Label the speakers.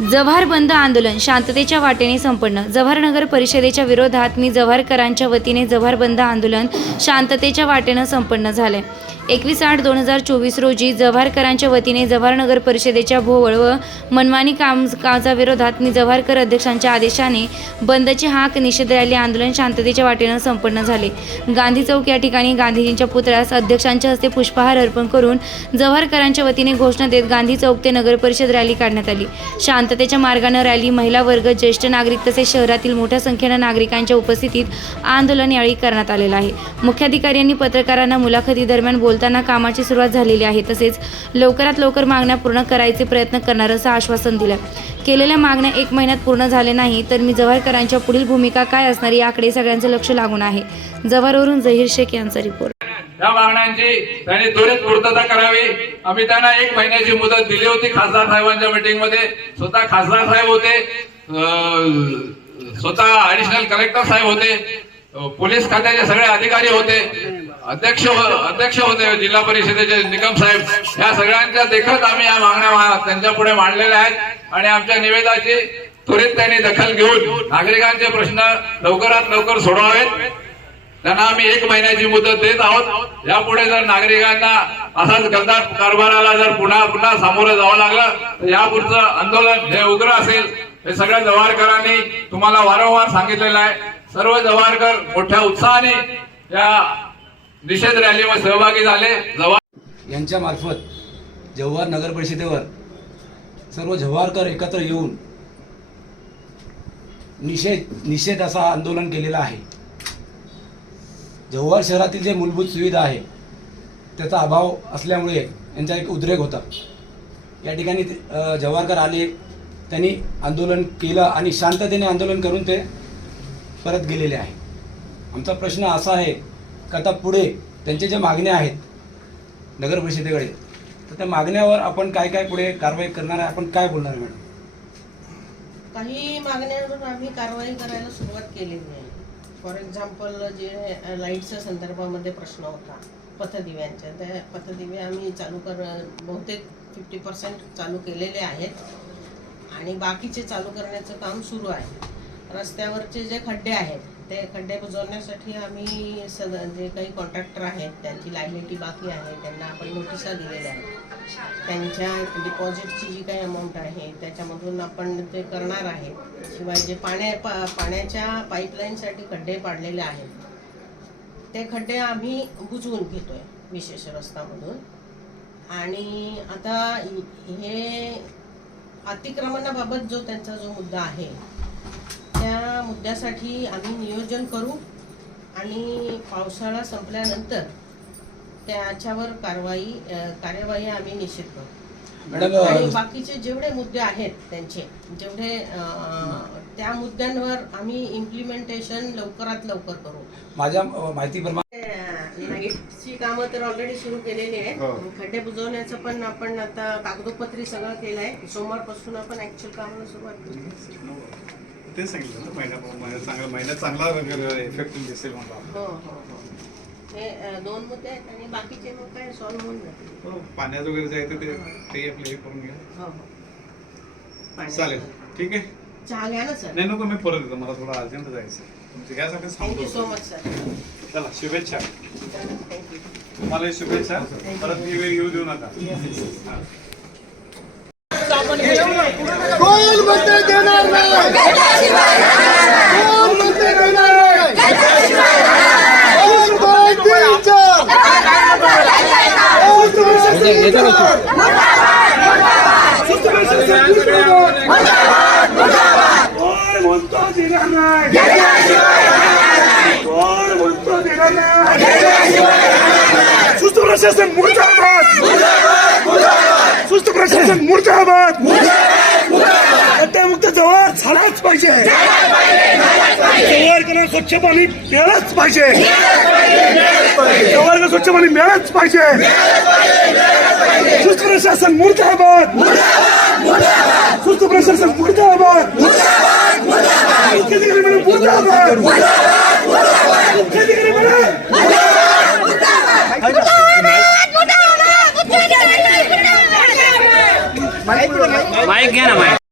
Speaker 1: जव्हार बंद आंदोलन शांततेच्या वाटेने संपन्न. जव्हार नगर परिषदेच्या विरोधात मी जव्हारकरांच्या वतीने जव्हार बंद आंदोलन शांततेच्या वाटेनं संपन्न झाले एकवीस आठ दोन हजार चोवीस रोजी जव्हारकरांच्या वतीने जव्हार नगर परिषदेच्या भोवळ व मनमानी कामकाजा विरोधात मी जव्हारकर अध्यक्षांच्या आदेशाने बंदची हाक निषेध रॅली आंदोलन शांततेच्या वाटेनं संपन्न झाले. गांधी चौक या ठिकाणी गांधीजींच्या पुतळ्यास अध्यक्षांच्या हस्ते पुष्पहार अर्पण करून जव्हारकरांच्या वतीने घोषणा देत गांधी चौक ते नगर परिषद रॅली काढण्यात आली. शांततेच्या मार्गानं रॅली महिला वर्ग ज्येष्ठ नागरिक तसेच शहरातील मोठ्या संख्येनं नागरिकांच्या उपस्थितीत आंदोलन यावेळी करण्यात आलेलं आहे. मुख्याधिकाऱ्यांनी पत्रकारांना मुलाखती दरम्यान बोलताना कामाची सुरुवात झालेली आहे. तसेच लवकरात लवकर मागण्या पूर्ण करायचे प्रयत्न करणार असं आश्वासन दिलं केलेल्या मागण्या एक महिन्यात पूर्ण झाले नाही तर मी जव्हारकरांच्या पुढील भूमिका काय असणार याकडे सगळ्यांचं लक्ष लागून आहे. जव्हारवरून जहीर शेख यांचा रिपोर्ट.
Speaker 2: या मागण्यांची त्यांनी त्वरित पूर्तता करावी. आम्ही त्यांना एक महिन्याची मुदत दिली होती खासदार साहेबांच्या मीटिंगमध्ये. स्वतः खासदार साहेब होते. स्वतः ऍडिशनल कलेक्टर साहेब होते. पोलीस खात्याचे सगळे अधिकारी होते. अध्यक्ष हो, अध्यक्ष होते जिल्हा परिषदेचे निकम साहेब. या सगळ्यांच्या देखत आम्ही या मागण्या त्यांच्या पुढे मांडलेल्या आहेत. आणि आमच्या निवेदाची त्वरित त्यांनी दखल घेऊन नागरिकांचे प्रश्न लवकरात लवकर सोडवावेत. त्यांना आम्ही एक महिन्याची मुदत देत आहोत. यापुढे जर नागरिकांना असाच गंदा कारभाराला जर पुन्हा पुन्हा सामोरं जावं लागलं तर यापुढचं आंदोलन हे उग्र असेल. हे सगळ्या जव्हारकरांनी तुम्हाला वारंवार सांगितलेलं आहे. सर्व जव्हारकर मोठ्या उत्साहाने या निषेध रॅलीमध्ये सहभागी झाले. जवाहर
Speaker 3: यांच्या मार्फत जव्हार नगर परिषदेवर सर्व जव्हारकर एकत्र येऊन निषेध निषेध असा आंदोलन केलेलं आहे. जव्हार शहरातील जे मूलभूत सुविधा आहे त्याचा अभाव असल्यामुळे यांचा एक उद्रेक होता. या ठिकाणी जव्हारकर आले त्यांनी आंदोलन केलं आणि शांततेने आंदोलन करून ते परत गेलेले आहे. आमचा प्रश्न असा आहे कथा पुढे त्यांचे ज्या मागण्या आहेत नगर परिषदेकडे तर त्या मागण्यावर आपण काय काय पुढे कारवाई करणार आहे? आपण काय बोलणार मॅडम?
Speaker 4: काही मागण्यांवर आम्ही कारवाई करायला सुरुवात केलेली आहे फॉर एक्झाम्पल जे लाईटच्या संदर्भामध्ये प्रश्न होता पथदिव्यांच्या त्या पथदिवे आम्ही चालू कर बहुतेक फिफ्टी पर्सेंट चालू केलेले आहेत. आणि बाकीचे चालू करण्याचं काम सुरू आहे. रस्त्यावरचे जे खड्डे आहेत ते खड्डे बुजवण्यासाठी आम्ही सद जे काही कॉन्ट्रॅक्टर आहेत त्यांची लायबिलिटी बाकी आहे त्यांना आपण नोटिसा दिलेल्या आहेत. त्यांच्या डिपॉझिटची जी काही अमाऊंट आहे त्याच्यामधून आपण ते करणार आहे. शिवाय जे पाण्या पा पाण्याच्या पाईपलाईनसाठी खड्डे पाडलेले आहेत ते खड्डे आम्ही बुजवून घेतोय विशेष रस्त्यामधून. आणि आता हे अतिक्रमणाबाबत जो त्यांचा जो मुद्दा आहे मुद्द्यासाठी आम्ही नियोजन करू आणि पावसाळा संपल्यानंतर त्याच्यावर कारवाई कार्यवाही आम्ही निश्चित करू. आणि बाकीचे जेवढे मुद्दे आहेत त्यांचे जेवढे त्या मुद्द्यांवर आम्ही इम्प्लिमेंटेशन लवकरात लवकर करू.
Speaker 3: माझ्या माहितीप्रमाणे
Speaker 4: लाईटची कामं तर ऑलरेडी सुरू केलेली
Speaker 3: हो.
Speaker 4: आहे खड्डे बुजवण्याचं पण आपण आता कागदोपत्री सगळं केलंय. सोमवारपासून आपण ऍक्च्युअल कामाला सुरुवात करू.
Speaker 5: ते सांगितलं ना महिन्यात चांगला महिन्यात चांगला इफेक्ट दिसेल म्हणलं
Speaker 4: हो हो हो. हे अ, दोन मुद्दे आहेत आणि बाकीचे मग काय सॉल्व्ह होऊन जातील.
Speaker 5: हो, पाण्यात वगैरे जायचं ते ते आपलं हे करून घ्या
Speaker 4: हो हो.
Speaker 5: चालेल. ठीक आहे.
Speaker 4: चहा घ्या ना सर.
Speaker 5: नाही नको मी परत येतो. मला थोडं अर्जंट जायचं
Speaker 4: थँक्यू सो
Speaker 5: सांगतो
Speaker 4: मच सर
Speaker 5: चला शुभेच्छा.
Speaker 4: थँक्यू
Speaker 5: तुम्हाला शुभेच्छा. परत मी वेळ येऊ देऊ नका. हा.
Speaker 6: कोण म्हणते देणार नाही? कोण म्हणते देणार नाही? कोण म्हणतो देणार नाही? कोण म्हणतो देणार नाही? सुस्त प्रशासन मुर्दाबाद. सुस्त प्रशासन मुर्दाबाद. पाहिजे. जवळकडे स्वच्छ पाणी मिळालंच पाहिजे. सवर्ग स्वच्छ पाणी मिळालंच पाहिजे. सुस्त प्रशासन मुर्दाबाद. सुस्त प्रशासन मुर्दाबाद. मुख्याधिकारी म्हणून मुर्दाबाद. मुख्याधिकारी म्हणून
Speaker 7: माईक घ्या ना माईक.